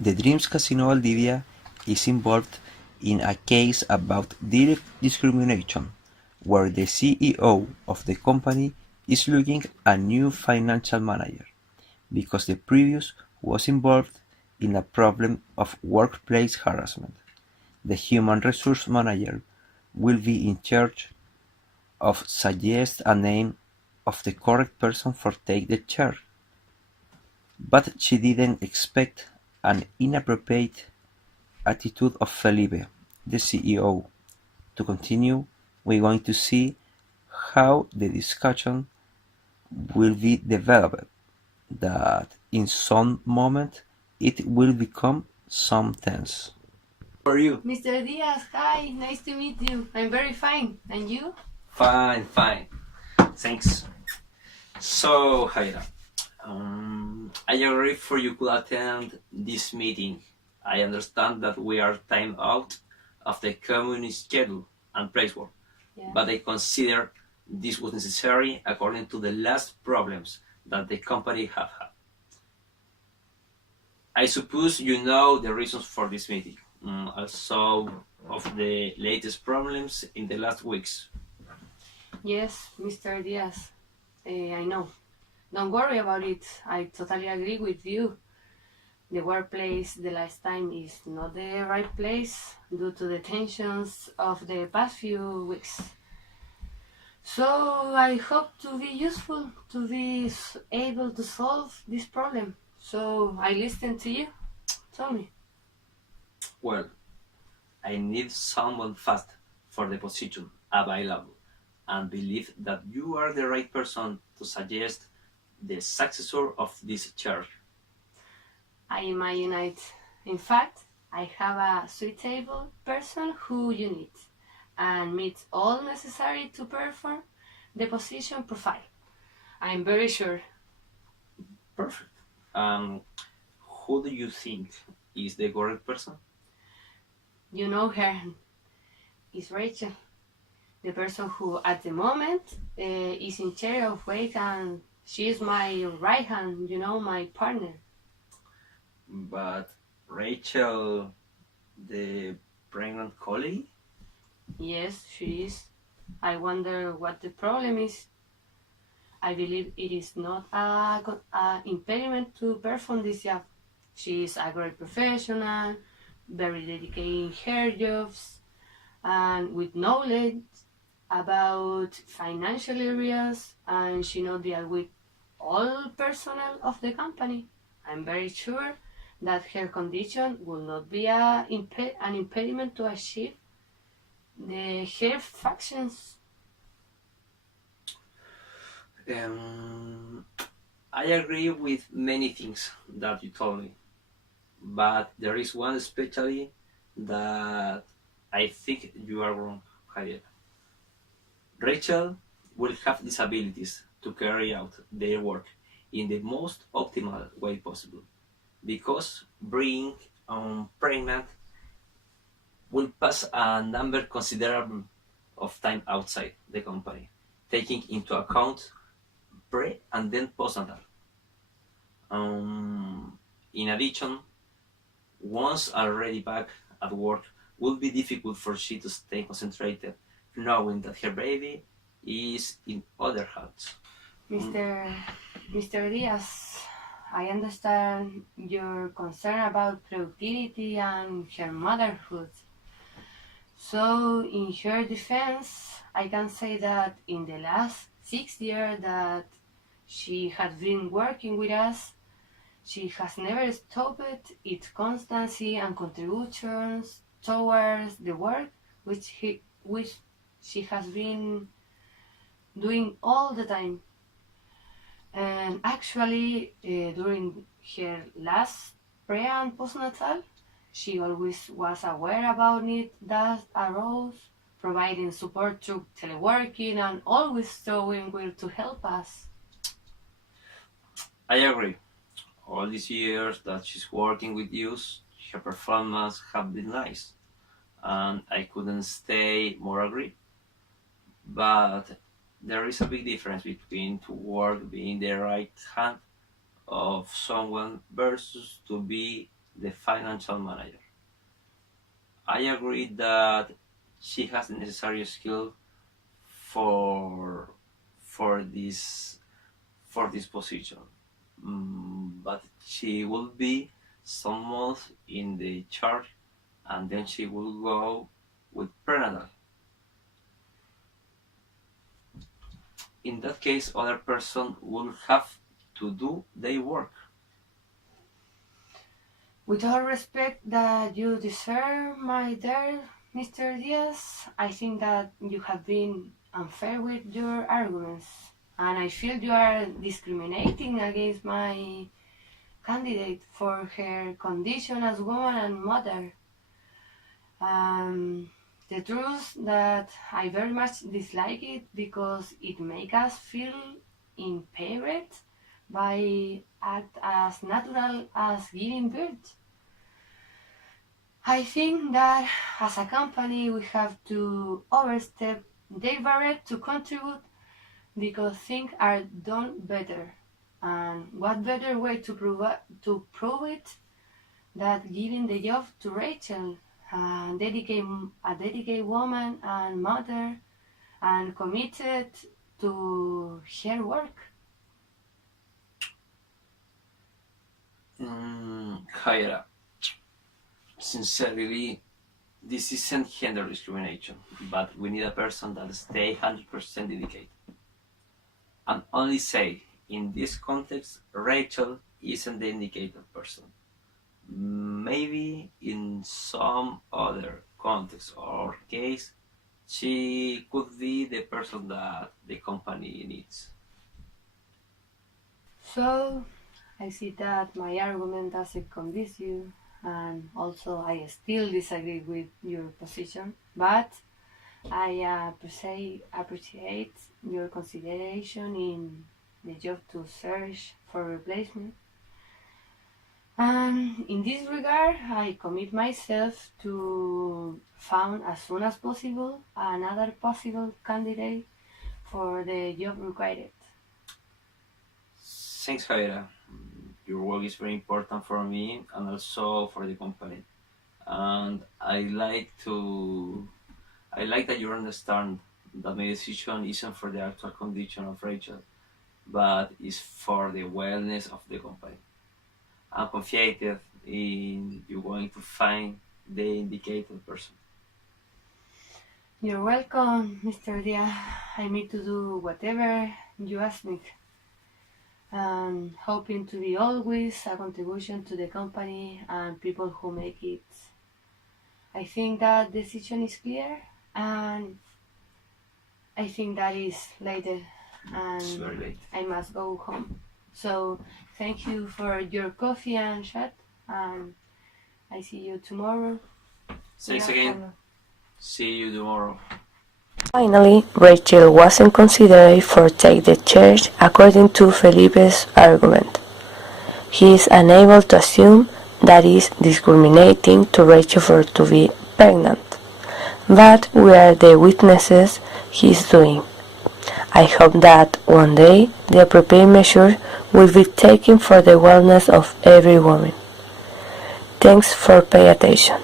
The Dreams Casino Valdivia is involved in a case about direct discrimination, where the CEO of the company is looking a new financial manager because the previous was involved in a problem of workplace harassment. The human resource manager will be in charge of suggest a name of the correct person for take the chair. But she didn't expect an inappropriate attitude of Felipe, the CEO. To continue, we're going to see how the discussion will be developed, that in some moment it will become some tense. How are you? Mr. Díaz, hi, nice to meet you. I'm very fine. And you? Fine, fine. Thanks. So, Javiera, I agree for you could attend this meeting. I understand that we are time out of the community schedule and place work, Yeah. but I consider this was necessary according to the last problems that the company have had. I suppose you know the reasons for this meeting, also of the latest problems in the last weeks. Yes, Mr. Díaz, I know. Don't worry about it. I totally agree with you. The workplace the last time is not the right place due to the tensions of the past few weeks. So I hope to be useful, to be able to solve this problem. So I listen to you. Tell me. Well, I need someone fast for the position available and believe that you are the right person to suggest the successor of this chair. I imagine it. In fact, I have a suitable person who you need and meets all necessary to perform the position profile. I'm very sure. Perfect. Um, who do you think is the correct person? You know her. It's Rachel, the person who at the moment is in charge of weight, and she is my right hand, my partner. But Rachel, the pregnant colleague? Yes, she is. I wonder what the problem is. I believe it is not a impediment to perform this job. She is a great professional, very dedicated in her jobs, and with knowledge about financial areas, and she knows deal with all personnel of the company. I'm very sure that her condition will not be an impediment to achieve her functions. Um, I agree with many things that you told me, but there is one especially that I think you are wrong, Javier. Rachel will have disabilities to carry out their work in the most optimal way possible because being pregnant will pass a number considerable of time outside the company, taking into account pre and then postnatal. In addition, once already back at work, will be difficult for she to stay concentrated, knowing that her baby is in other hands. Mr. Mr. Diaz, I understand your concern about productivity and her motherhood. So, in her defense, I can say that in the last 6 years that she has been working with us, she has never stopped its constancy and contributions towards the work which she has been doing all the time. And actually, during her last pre and postnatal, she always was aware about it that arose, providing support through teleworking and always showing will to help us. I agree. All these years that she's working with you, her performance have been nice, and I couldn't stay more agree. But there is a big difference between to work being the right hand of someone versus to be the financial manager. I agree that she has the necessary skill for this position, but she will be some months in the charge, and then she will go with prenatal. In that case, other person will have to do their work. With all respect that you deserve, my dear Mr. Diaz, I think that you have been unfair with your arguments, and I feel you are discriminating against my candidate for her condition as woman and mother. The truth that I very much dislike it because it makes us feel impaired by act as natural as giving birth. I think that as a company we have to overstep their barrier to contribute because things are done better. And what better way to prove it than giving the job to Rachel, a dedicated woman and mother, and committed to her work. Javiera, sincerely, this isn't gender discrimination, but we need a person that stay 100% dedicated. And only say, in this context, Rachel isn't the indicated person. Maybe in some other context or case, she could be the person that the company needs. So, I see that my argument doesn't convince you, and also I still disagree with your position, but I appreciate your consideration in the job to search for replacement. And in this regard, I commit myself to find as soon as possible another possible candidate for the job required. Thanks, Javiera. Your work is very important for me and also for the company. And I like that you understand that my decision isn't for the actual condition of Rachel, but is for the wellness of the company. I'm confident in you going to find the indicated person. You're welcome, Mr. Diaz. I need to do whatever you ask me. Hoping to be always a contribution to the company and people who make it. I think that decision is clear, and I think that is later, It's very and late. I must go home. So thank you for your coffee and chat, and I see you tomorrow. Thanks again. See you tomorrow. Finally, Rachel wasn't considered for take the charge according to Felipe's argument. He is unable to assume that is discriminating to Rachel for to be pregnant, but we are the witnesses he is doing. I hope that one day the appropriate measure will be taken for the wellness of every woman. Thanks for paying attention.